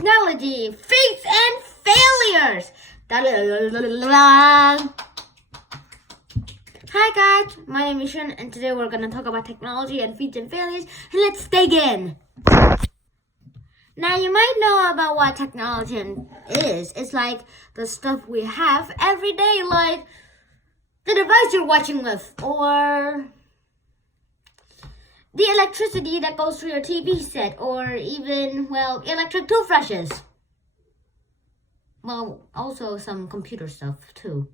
technology, fates and failures. Hi guys, my name is Shun and today we're going to talk about technology and feats and failures, and let's dig in. Now you might know about what technology is. It's like the stuff we have every day, like the device you're watching with, or the electricity that goes through your TV set, or even, electric toothbrushes. Well, also some computer stuff too.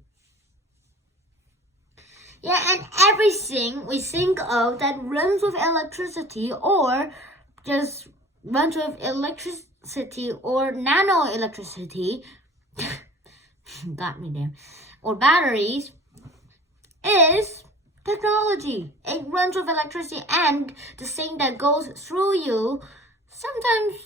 Yeah, and everything we think of that runs with electricity or just runs with electricity or nano-electricity, got me there, or batteries, is technology. It runs with electricity, and the thing that goes through you, sometimes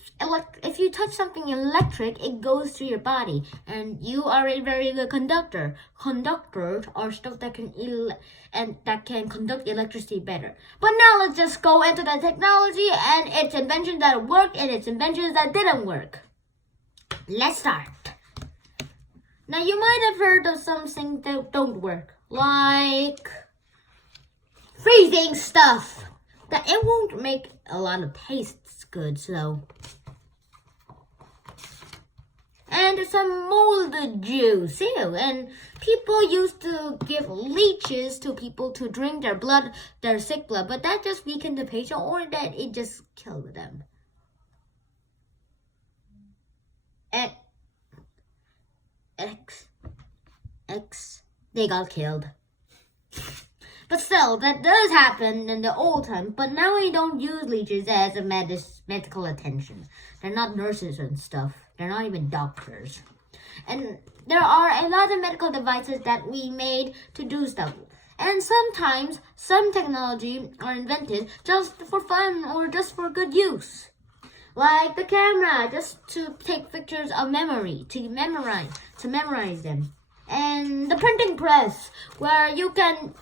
if you touch something electric, it goes through your body, and you are a very good conductor. Conductors are stuff that can conduct electricity better. But now let's just go into the technology and its inventions that worked and its inventions that didn't work. Let's start. Now you might have heard of something that don't work, like freezing stuff. That it won't make a lot of tastes good, so. And some molded juice, ew. And people used to give leeches to people to drink their blood, their sick blood, but that just weakened the patient, or that it just killed them. They got killed. But still, that does happen in the old time. But now we don't use leeches as a medical attention. They're not nurses and stuff. They're not even doctors. And there are a lot of medical devices that we made to do stuff. And sometimes some technology are invented just for fun or just for good use. Like the camera, just to take pictures of memory, to memorize them. And the printing press, where you can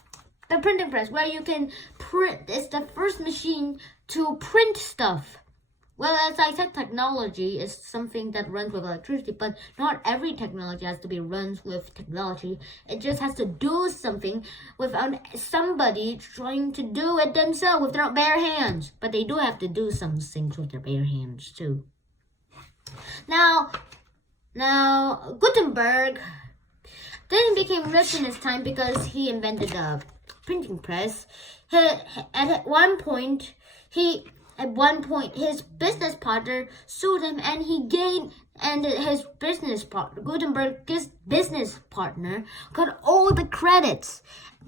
print. It's the first machine to print stuff. Well, as I said, technology is something that runs with electricity, but not every technology has to be runs with technology. It just has to do something without somebody trying to do it themselves with their bare hands. But they do have to do some things with their bare hands too. Now Gutenberg then became rich in his time because he invented a printing press. At one point, his business partner sued him, and Gutenberg's business partner got all the credits,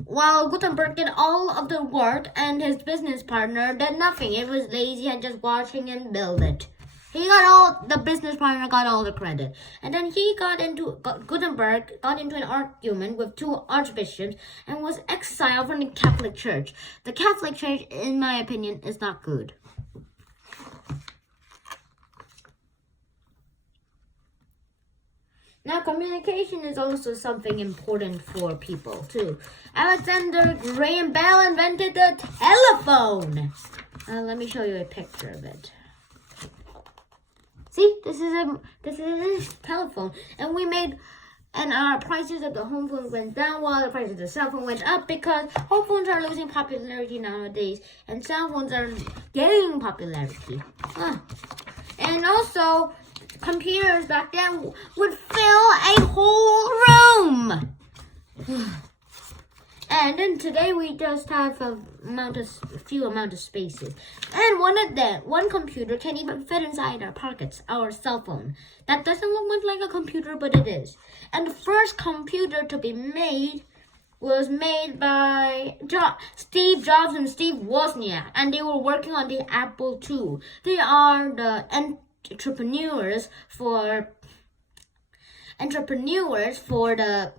while Gutenberg did all of the work, and his business partner did nothing. It was lazy and just watching him build it. The business partner got all the credit. And then Gutenberg got into an argument with two archbishops and was exiled from the Catholic Church. The Catholic Church, in my opinion, is not good. Now, communication is also something important for people, too. Alexander Graham Bell invented the telephone. Let me show you a picture of it. See, this is a telephone, and our prices of the home phone went down while the price of the cell phone went up, because home phones are losing popularity nowadays, and cell phones are gaining popularity. And also, computers back then would fill a whole room. And then today we just have a few amount of spaces. And one computer can even fit inside our pockets, our cell phone. That doesn't look much like a computer, but it is. And the first computer to be made was made by Steve Jobs and Steve Wozniak, and they were working on the Apple II. They are the entrepreneurs for the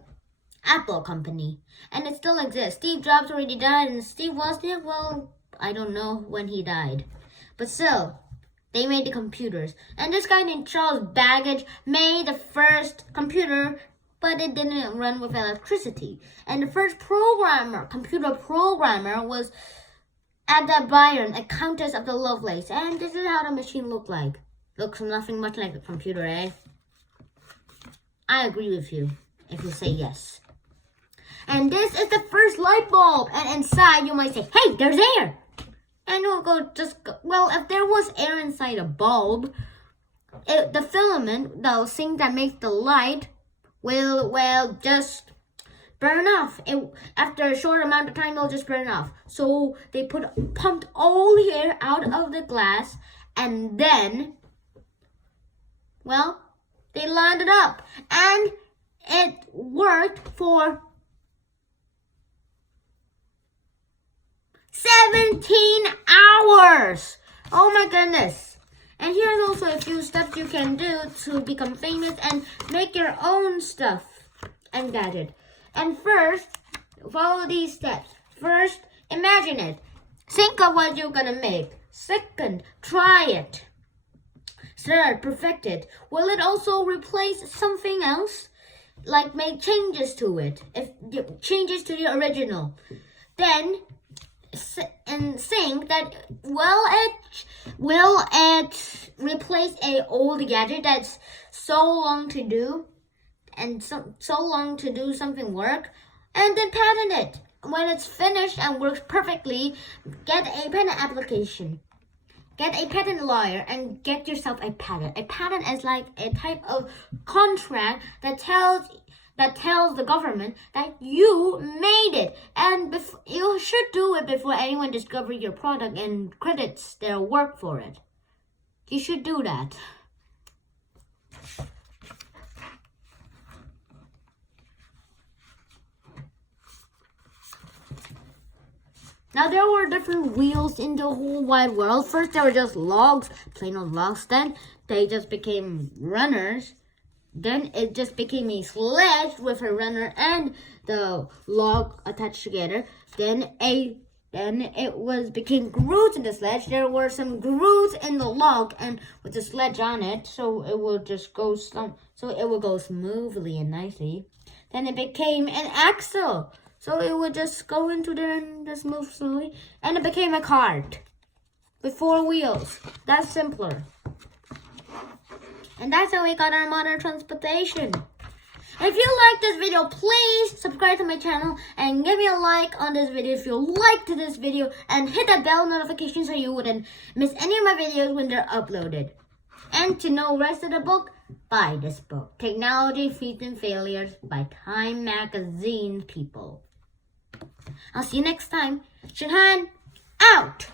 Apple company, and it still exists. Steve Jobs already died, and Steve Wozniak, well, I don't know when he died, but still, they made the computers. And this guy named Charles Babbage made the first computer, but it didn't run with electricity. And the first computer programmer, was Ada Byron, a countess of the Lovelace. And this is how the machine looked like. looks nothing much like a computer, eh? I agree with you if you say yes. And this is the first light bulb. And inside you might say, hey, there's air. And you'll go, well, if there was air inside a bulb, the filament, the thing that makes the light, will just burn off. After a short amount of time, it'll just burn off. So they pumped all the air out of the glass, and then, well, they lined it up. And it worked for 17 hours. Oh my goodness. And here's also a few steps you can do to become famous and make your own stuff and gadget. And first, follow these steps. First, imagine it. Think of what you're gonna make. Second, try it. Third, perfect it. Will it also replace something else? Like make changes to it. Changes to the original. Then, and think that will it replace a old gadget that's so long to do and so long to do something work, and then patent it. When it's finished and works perfectly, get a patent application, get a patent lawyer, and get yourself a patent. A patent is like a type of contract that tells the government that you made it, and you should do it before anyone discovers your product and credits their work for it. You should do that. Now there were different wheels in the whole wide world. First there were just logs, plain old logs. Then they just became runners. Then it just became a sledge with a runner and the log attached together. Then it became grooves in the sledge. There were some grooves in the log and with the sledge on it, so it will just go go smoothly and nicely. Then it became an axle, so it would just go into there and just move slowly. And it became a cart with 4 wheels. That's simpler. And that's how we got our modern transportation. If you like this video, please subscribe to my channel and give me a like on this video if you liked this video, and hit that bell notification so you wouldn't miss any of my videos when they're uploaded. And to know the rest of the book, buy this book, Technology, Feats, and Failures by Time Magazine people. I'll see you next time. Shinhan out!